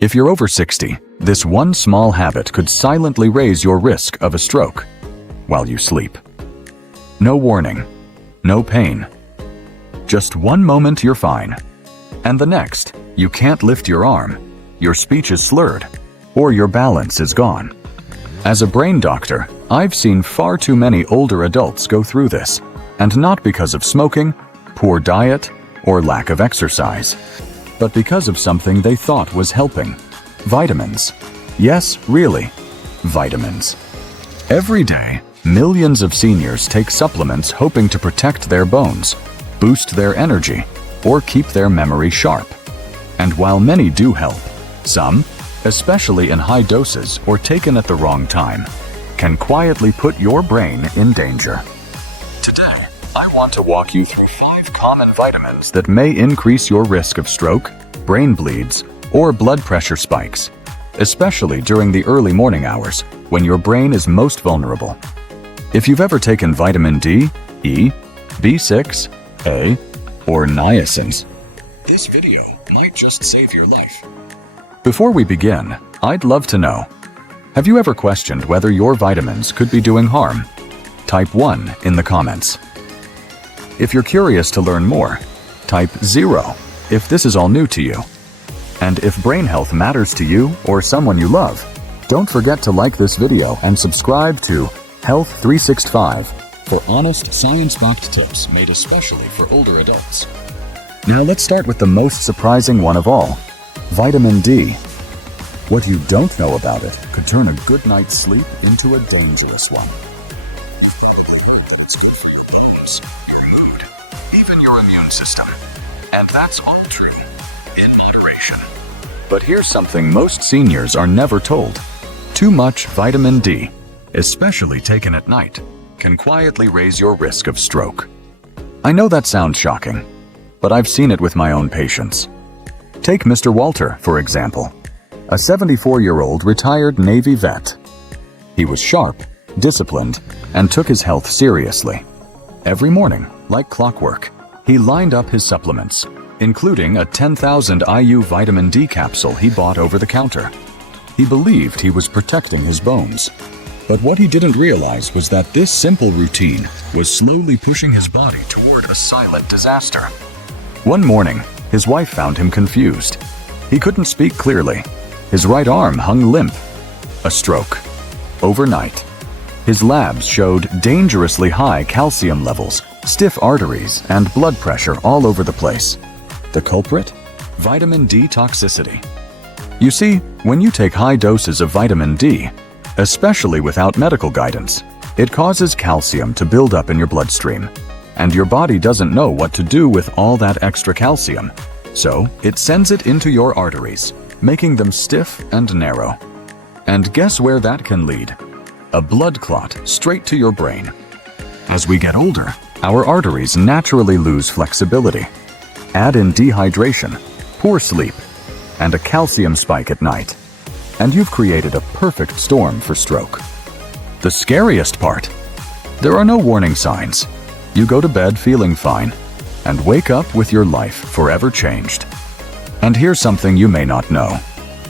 If you're over 60, this one small habit could silently raise your risk of a stroke while you sleep. No warning, no pain. Just one moment you're fine, and the next, you can't lift your arm, your speech is slurred, or your balance is gone. As a brain doctor, I've seen far too many older adults go through this, and not because of smoking, poor diet, or lack of exercise, but because of something they thought was helping. Vitamins. Yes, really, vitamins. Every day, millions of seniors take supplements hoping to protect their bones, boost their energy, or keep their memory sharp. And while many do help, some, especially in high doses or taken at the wrong time, can quietly put your brain in danger. Today, I want to walk you through 5 common vitamins that may increase your risk of stroke, brain bleeds, or blood pressure spikes, especially during the early morning hours when your brain is most vulnerable. If you've ever taken vitamin D, E, B6, A, or niacin, this video might just save your life. Before we begin, I'd love to know, have you ever questioned whether your vitamins could be doing harm? Type 1 in the comments. If you're curious to learn more, type 0 if this is all new to you. And if brain health matters to you or someone you love, don't forget to like this video and subscribe to Health 365 for honest, science-backed tips made especially for older adults. Now let's start with the most surprising one of all, vitamin D. What you don't know about it could turn a good night's sleep into a dangerous one. It's good for your bones, your mood, even your immune system. And that's all true, in moderation. But here's something most seniors are never told. Too much vitamin D, especially taken at night, can quietly raise your risk of stroke. I know that sounds shocking, but I've seen it with my own patients. Take Mr. Walter, for example, a 74-year-old retired Navy vet. He was sharp, disciplined, and took his health seriously. Every morning, like clockwork, he lined up his supplements, including a 10,000 IU vitamin D capsule he bought over the counter. He believed he was protecting his bones. But what he didn't realize was that this simple routine was slowly pushing his body toward a silent disaster. One morning, his wife found him confused. He couldn't speak clearly. His right arm hung limp. A stroke. Overnight. His labs showed dangerously high calcium levels, stiff arteries, and blood pressure all over the place. The culprit? Vitamin D toxicity. You see, when you take high doses of vitamin D, especially without medical guidance, it causes calcium to build up in your bloodstream, and your body doesn't know what to do with all that extra calcium, so it sends it into your arteries, making them stiff and narrow. And guess where that can lead? A blood clot straight to your brain. As we get older, our arteries naturally lose flexibility. Add in dehydration, poor sleep, and a calcium spike at night, and you've created a perfect storm for stroke. The scariest part? There are no warning signs. You go to bed feeling fine, and wake up with your life forever changed. And here's something you may not know.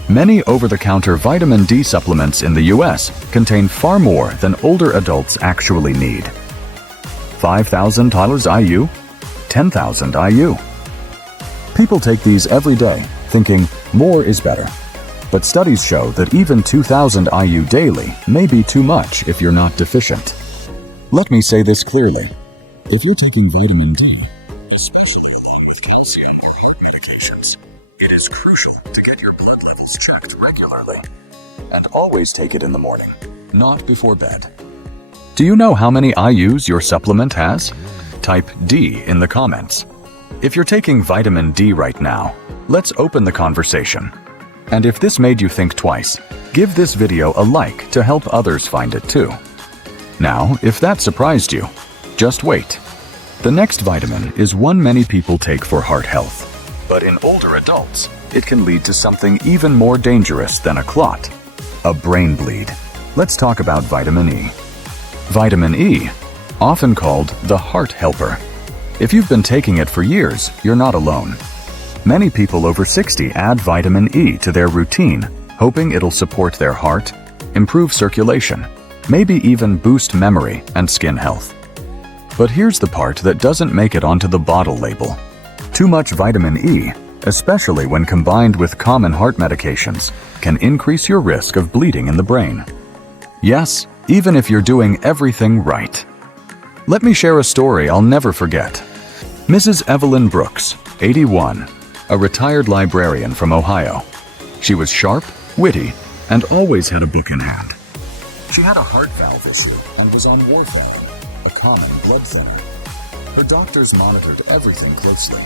Many over-the-counter vitamin D supplements in the US contain far more than older adults actually need. 5,000 IU, 10,000 IU. People take these every day, thinking more is better. But studies show that even 2,000 IU daily may be too much if you're not deficient. Let me say this clearly. If you're taking vitamin D, especially along with calcium or heart medications, it is crucial to get your blood levels checked regularly. And always take it in the morning, not before bed. Do you know how many IUs your supplement has? Type D in the comments. If you're taking vitamin D right now, let's open the conversation. And if this made you think twice, give this video a like to help others find it too. Now, if that surprised you, just wait. The next vitamin is one many people take for heart health. But in older adults, it can lead to something even more dangerous than a clot, a brain bleed. Let's talk about vitamin E. Vitamin E, often called the heart helper. If you've been taking it for years, you're not alone. Many people over 60 add vitamin E to their routine, hoping it'll support their heart, improve circulation, maybe even boost memory and skin health. But here's the part that doesn't make it onto the bottle label. Too much vitamin E, especially when combined with common heart medications, can increase your risk of bleeding in the brain. Yes, even if you're doing everything right. Let me share a story I'll never forget. Mrs. Evelyn Brooks, 81, a retired librarian from Ohio. She was sharp, witty, and always had a book in hand. She had a heart valve issue and was on warfarin, a common blood thinner. Her doctors monitored everything closely.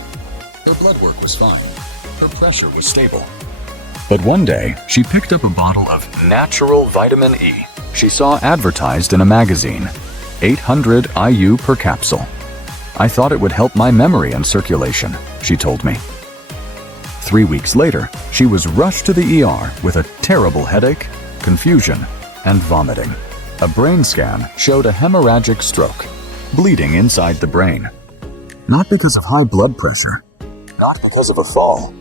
Her blood work was fine. Her pressure was stable. But one day, she picked up a bottle of natural vitamin E she saw advertised in a magazine, 800 IU per capsule. I thought it would help my memory and circulation, she told me. 3 weeks later, she was rushed to the ER with a terrible headache, confusion, and vomiting. A brain scan showed a hemorrhagic stroke, bleeding inside the brain. Not because of high blood pressure, not because of a fall,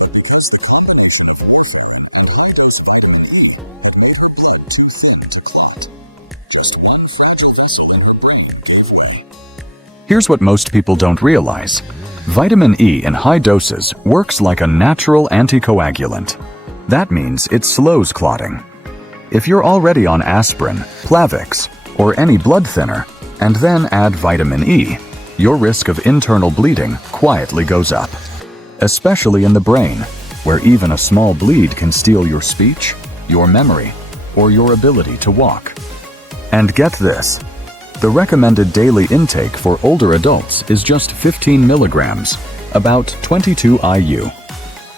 but because the combination of just one fragile vessel in her brain gave way. Here's what most people don't realize. Vitamin E in high doses works like a natural anticoagulant. That means it slows clotting. If you're already on aspirin, Plavix, or any blood thinner, and then add vitamin E, your risk of internal bleeding quietly goes up. Especially in the brain, where even a small bleed can steal your speech, your memory, or your ability to walk. And get this. The recommended daily intake for older adults is just 15 milligrams, about 22 IU.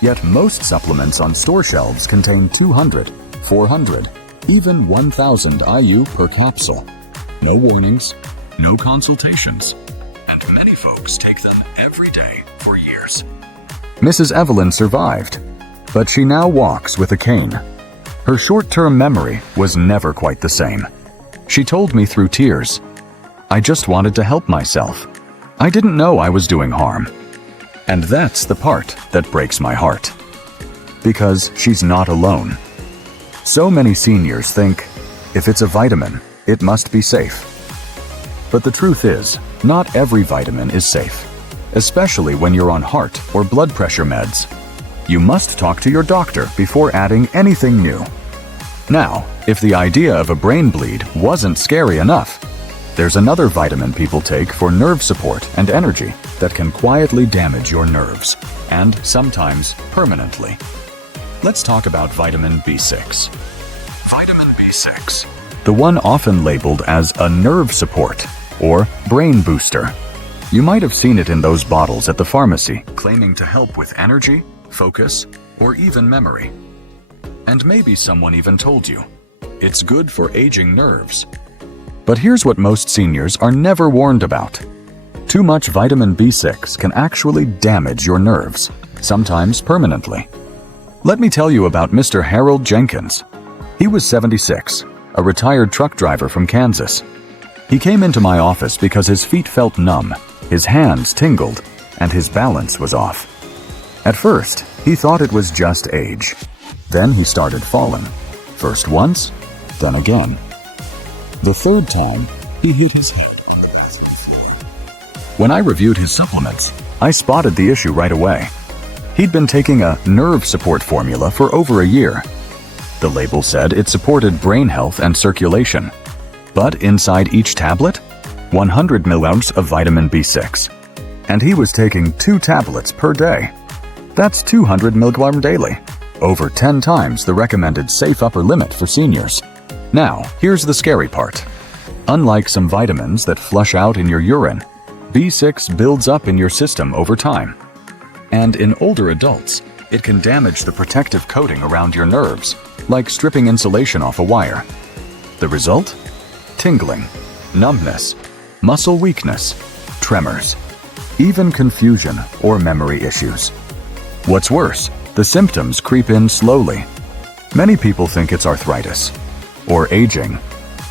Yet most supplements on store shelves contain 200, 400, even 1,000 IU per capsule. No warnings, no consultations, and many folks take them every day for years. Mrs. Evelyn survived, but she now walks with a cane. Her short-term memory was never quite the same. She told me through tears, "I just wanted to help myself. I didn't know I was doing harm." And that's the part that breaks my heart. Because she's not alone. So many seniors think, if it's a vitamin, it must be safe. But the truth is, not every vitamin is safe, especially when you're on heart or blood pressure meds. You must talk to your doctor before adding anything new. Now, if the idea of a brain bleed wasn't scary enough, there's another vitamin people take for nerve support and energy that can quietly damage your nerves, and sometimes permanently. Let's talk about vitamin B6. Vitamin B6, the one often labeled as a nerve support or brain booster. You might have seen it in those bottles at the pharmacy, claiming to help with energy, focus, or even memory. And maybe someone even told you, it's good for aging nerves. But here's what most seniors are never warned about. Too much vitamin B6 can actually damage your nerves, sometimes permanently. Let me tell you about Mr. Harold Jenkins. He was 76, a retired truck driver from Kansas. He came into my office because his feet felt numb, his hands tingled, and his balance was off. At first, he thought it was just age. Then he started falling, first once, then again. The third time, he hit his head on the bathroom floor. When I reviewed his supplements, I spotted the issue right away. He'd been taking a nerve support formula for over a year. The label said it supported brain health and circulation. But inside each tablet, 100 milligrams of vitamin B6. And he was taking 2 tablets per day. That's 200 milligrams daily, over 10 times the recommended safe upper limit for seniors. Now, here's the scary part. Unlike some vitamins that flush out in your urine, B6 builds up in your system over time. And in older adults, it can damage the protective coating around your nerves, like stripping insulation off a wire. The result? Tingling, numbness, muscle weakness, tremors, even confusion or memory issues. What's worse, the symptoms creep in slowly. Many people think it's arthritis, or aging,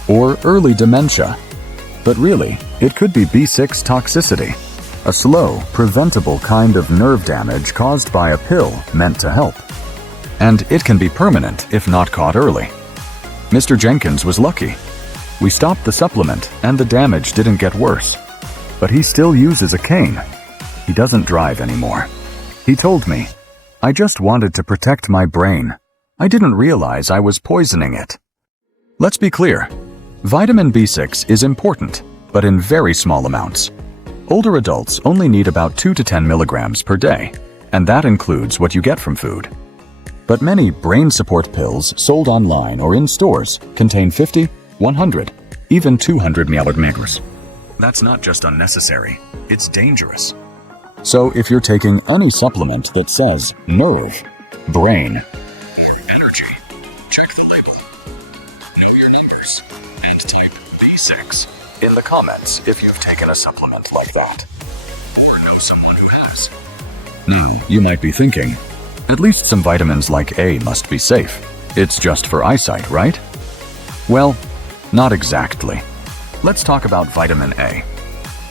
or early dementia. But really, it could be B6 toxicity. a slow, preventable kind of nerve damage caused by a pill meant to help. And it can be permanent if not caught early. Mr. Jenkins was lucky. We stopped the supplement and the damage didn't get worse. But he still uses a cane. He doesn't drive anymore. He told me, "I just wanted to protect my brain. I didn't realize I was poisoning it." Let's be clear. Vitamin B6 is important, but in very small amounts. Older adults only need about 2 to 10 milligrams per day, and that includes what you get from food. But many brain support pills sold online or in stores contain 50, 100, even 200 milligrams. That's not just unnecessary, it's dangerous. So if you're taking any supplement that says nerve, brain, or energy, check the label. Know your numbers and type B6 in the comments if you've taken a supplement like that. Or know someone who has. Now, you might be thinking, at least some vitamins like A must be safe. It's just for eyesight, right? Well, not exactly. Let's talk about vitamin A.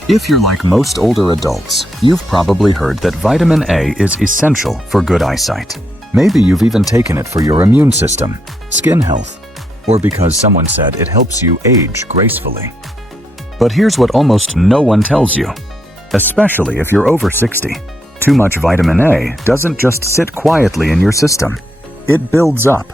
If you're like most older adults, you've probably heard that vitamin A is essential for good eyesight. Maybe you've even taken it for your immune system, skin health, or because someone said it helps you age gracefully. But here's what almost no one tells you, especially if you're over 60. Too much vitamin A doesn't just sit quietly in your system. It builds up.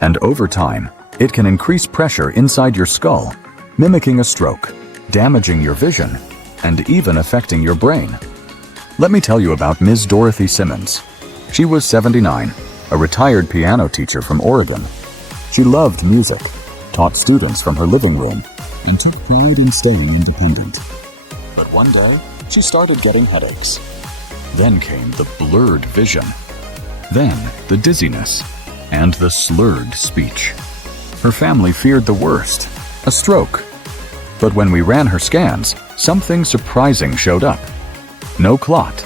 And over time, it can increase pressure inside your skull, mimicking a stroke, damaging your vision, and even affecting your brain. Let me tell you about Ms. Dorothy Simmons. She was 79, a retired piano teacher from Oregon. She loved music, taught students from her living room, and took pride in staying independent. But one day, she started getting headaches. Then came the blurred vision. Then the dizziness and the slurred speech. Her family feared the worst, a stroke. But when we ran her scans, something surprising showed up. No clot,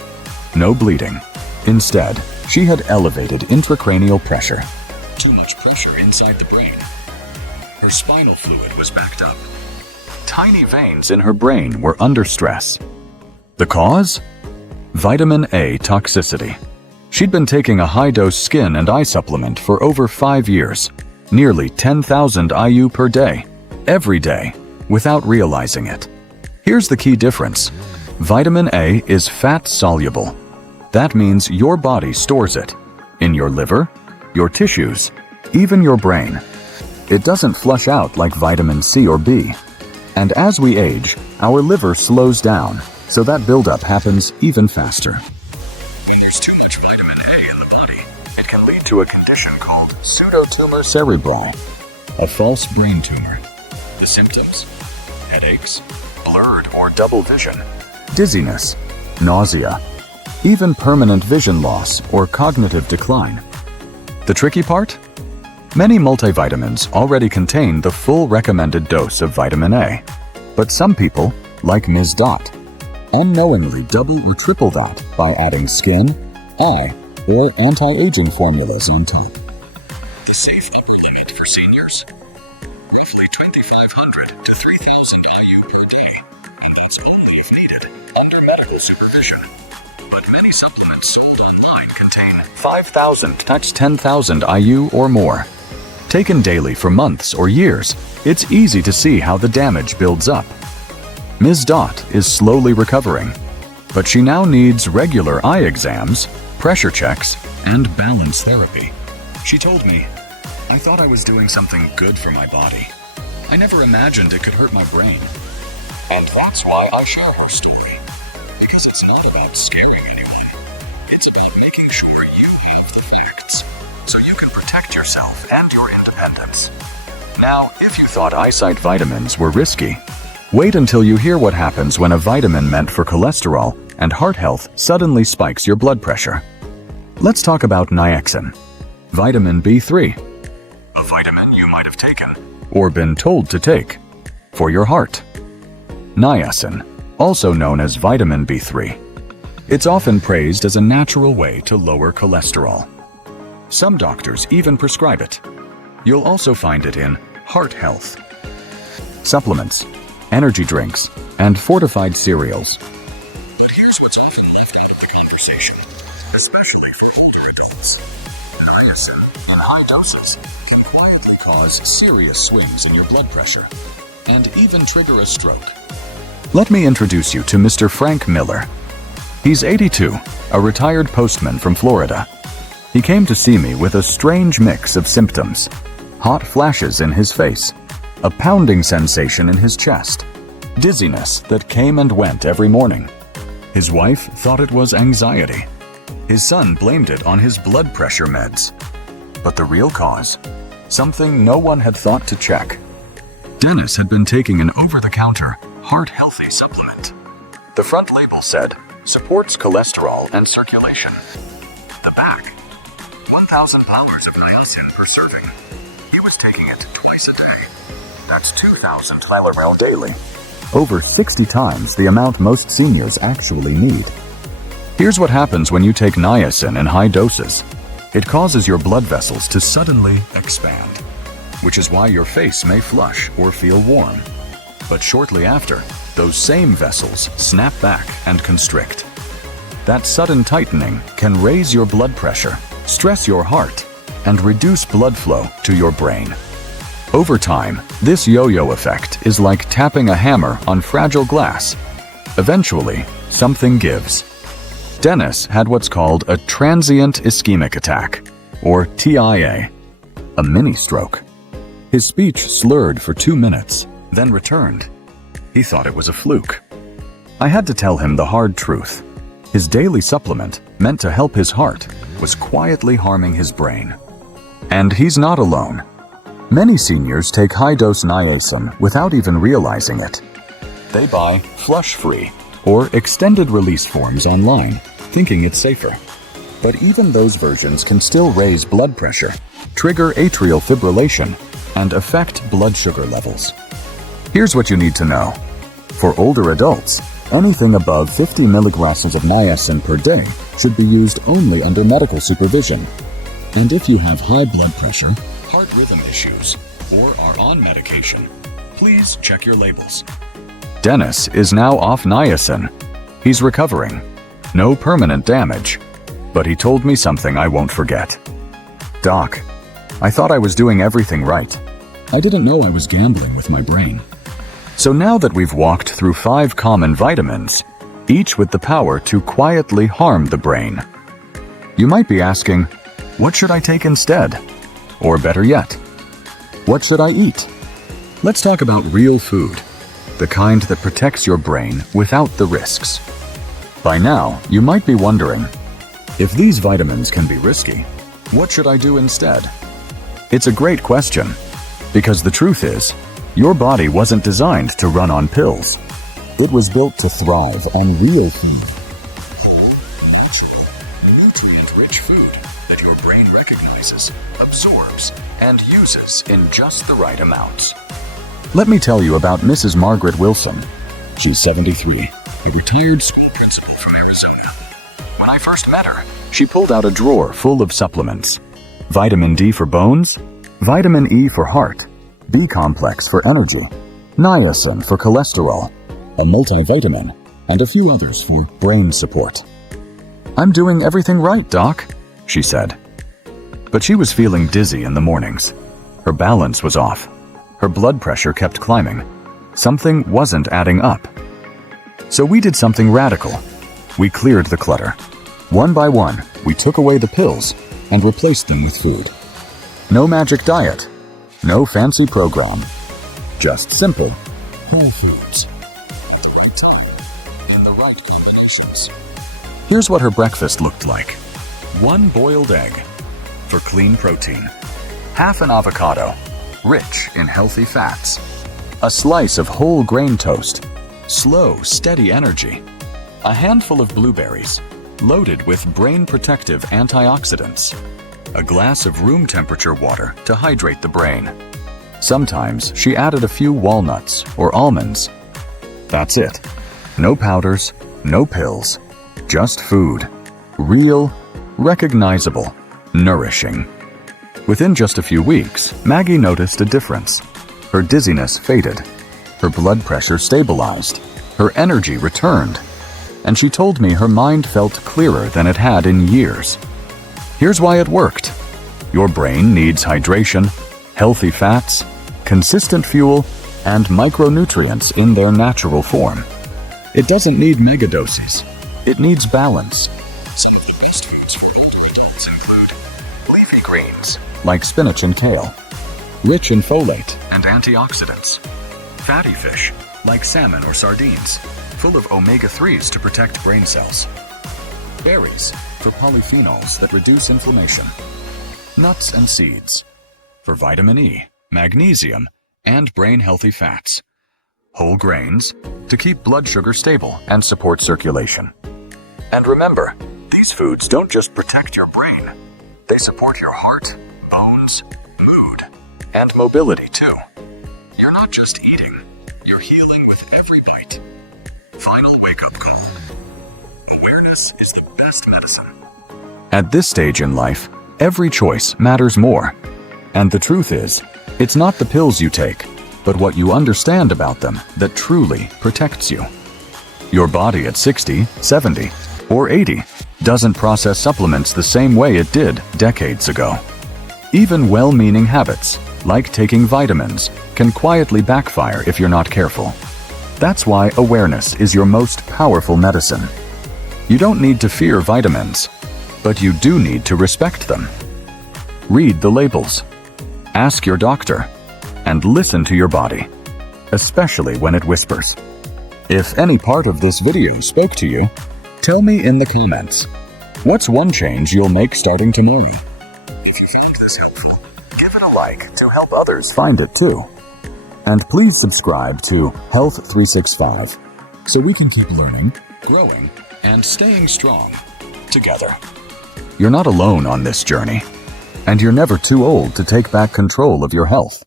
no bleeding. Instead, she had elevated intracranial pressure. Too much pressure inside the brain. Her spinal fluid was backed up. Tiny veins in her brain were under stress. The cause? Vitamin A toxicity. She'd been taking a high-dose skin and eye supplement for over 5 years, nearly 10,000 IU per day, every day, without realizing it. Here's the key difference. Vitamin A is fat-soluble. That means your body stores it in your liver, your tissues, even your brain. It doesn't flush out like vitamin C or B. And as we age, our liver slows down, so that buildup happens even faster. When there's too much vitamin A in the body, it can lead to a condition called pseudotumor cerebri, a false brain tumor. The symptoms? Headaches, blurred or double vision, dizziness, nausea, even permanent vision loss or cognitive decline. The tricky part? Many multivitamins already contain the full recommended dose of vitamin A, but some people, like Ms. Dot, unknowingly double or triple that by adding skin, eye, or anti-aging formulas on top. The safe upper limit for seniors? Roughly 2,500 to 3,000 IU per day, and that's only if needed, under medical supervision. But many supplements sold online contain 5,000 to 10,000 IU or more. Taken daily for months or years, it's easy to see how the damage builds up. Ms. Dot is slowly recovering, but she now needs regular eye exams, pressure checks, and balance therapy. She told me, "I thought I was doing something good for my body. I never imagined it could hurt my brain." And that's why I share her story. Because it's not about scaring anyone. It's about making sure you have the facts, so you can protect yourself and your independence. Now, if you thought eyesight vitamins were risky, wait until you hear what happens when a vitamin meant for cholesterol and heart health suddenly spikes your blood pressure. Let's talk about niacin, vitamin B3, a vitamin you might have taken or been told to take for your heart. Niacin, also known as vitamin B3. It's often praised as a natural way to lower cholesterol. Some doctors even prescribe it. You'll also find it in heart health, supplements, energy drinks, and fortified cereals. But Here's what's often left out of the conversation, especially for older adults. Niacin, in high doses, can quietly cause serious swings in your blood pressure and even trigger a stroke. Let me introduce you to Mr. Frank Miller. He's 82, a retired postman from Florida. He came to see me with a strange mix of symptoms: hot flashes in his face, a pounding sensation in his chest, dizziness that came and went every morning. His wife thought it was anxiety. His son blamed it on his blood pressure meds. But the real cause? Something no one had thought to check. Dennis had been taking an over-the-counter, heart-healthy supplement. The front label said, supports cholesterol and circulation. The back, 1,000 powers of niacin per serving. He was taking it twice a day. That's 2,000 milligrams daily. Over 60 times the amount most seniors actually need. Here's what happens when you take niacin in high doses. It causes your blood vessels to suddenly expand, which is why your face may flush or feel warm. But shortly after, those same vessels snap back and constrict. That sudden tightening can raise your blood pressure, stress your heart, and reduce blood flow to your brain. Over time, this yo-yo effect is like tapping a hammer on fragile glass. Eventually, something gives. Dennis had what's called a transient ischemic attack, or TIA, a mini-stroke. His speech slurred for 2 minutes, then returned. He thought it was a fluke. I had to tell him the hard truth. His daily supplement, meant to help his heart, was quietly harming his brain. And he's not alone. Many seniors take high-dose niacin without even realizing it. They buy flush-free or extended-release forms online, thinking it's safer. But even those versions can still raise blood pressure, trigger atrial fibrillation, and affect blood sugar levels. Here's what you need to know. For older adults, anything above 50 milligrams of niacin per day should be used only under medical supervision. And if you have high blood pressure, heart rhythm issues, or are on medication, please check your labels. Dennis is now off niacin. He's recovering. No permanent damage. But he told me something I won't forget. Doc, I thought I was doing everything right. I didn't know I was gambling with my brain. So now that we've walked through 5 common vitamins, each with the power to quietly harm the brain, you might be asking, what should I take instead? Or better yet, what should I eat? Let's talk about real food, the kind that protects your brain without the risks. By now, you might be wondering, if these vitamins can be risky, what should I do instead? It's a great question, because the truth is, your body wasn't designed to run on pills. It was built to thrive on real food. Whole, natural, nutrient-rich food that your brain recognizes, absorbs, and uses in just the right amounts. Let me tell you about Mrs. Margaret Wilson. She's 73, a retired school principal from Arizona. When I first met her, she pulled out a drawer full of supplements. Vitamin D for bones, vitamin E for heart, B-complex for energy, niacin for cholesterol, a multivitamin, and a few others for brain support. I'm doing everything right, Doc, she said. But she was feeling dizzy in the mornings. Her balance was off. Her blood pressure kept climbing. Something wasn't adding up. So we did something radical. We cleared the clutter. One by one, we took away the pills and replaced them with food. No magic diet. No fancy program, just simple, whole foods. And the right combinations. Here's what her breakfast looked like. 1 boiled egg for clean protein. Half an avocado, rich in healthy fats. A slice of whole grain toast, slow, steady energy. A handful of blueberries, loaded with brain protective antioxidants. A glass of room temperature water to hydrate the brain. Sometimes she added a few walnuts or almonds. That's it. No powders, no pills, just food. Real, recognizable, nourishing. Within just a few weeks, Maggie noticed a difference. Her dizziness faded. Her blood pressure stabilized. Her energy returned. and she told me her mind felt clearer than it had in years. Here's why it worked. Your brain needs hydration, healthy fats, consistent fuel, and micronutrients in their natural form. It doesn't need megadoses. It needs balance. Some of the best foods for older adults include leafy greens, like spinach and kale, rich in folate and antioxidants, fatty fish, like salmon or sardines, full of omega-3s to protect brain cells, berries for polyphenols that reduce inflammation, nuts and seeds for vitamin E, magnesium, and brain-healthy fats, whole grains to keep blood sugar stable and support circulation. And remember, these foods don't just protect your brain. They support your heart, bones, mood, and mobility too. You're not just eating, you're healing with every bite. Final wake-up call. Awareness is the best medicine. At this stage in life, every choice matters more. And the truth is, it's not the pills you take, but what you understand about them that truly protects you. Your body at 60, 70, or 80 doesn't process supplements the same way it did decades ago. Even well-meaning habits, like taking vitamins, can quietly backfire if you're not careful. That's why awareness is your most powerful medicine. You don't need to fear vitamins, but you do need to respect them. Read the labels. Ask your doctor, and listen to your body, especially when it whispers. If any part of this video spoke to you, tell me in the comments. What's one change you'll make starting tomorrow? If you found this helpful, give it a like to help others find it too. And please subscribe to Health 365 so we can keep learning, growing, and staying strong together. You're not alone on this journey, and you're never too old to take back control of your health.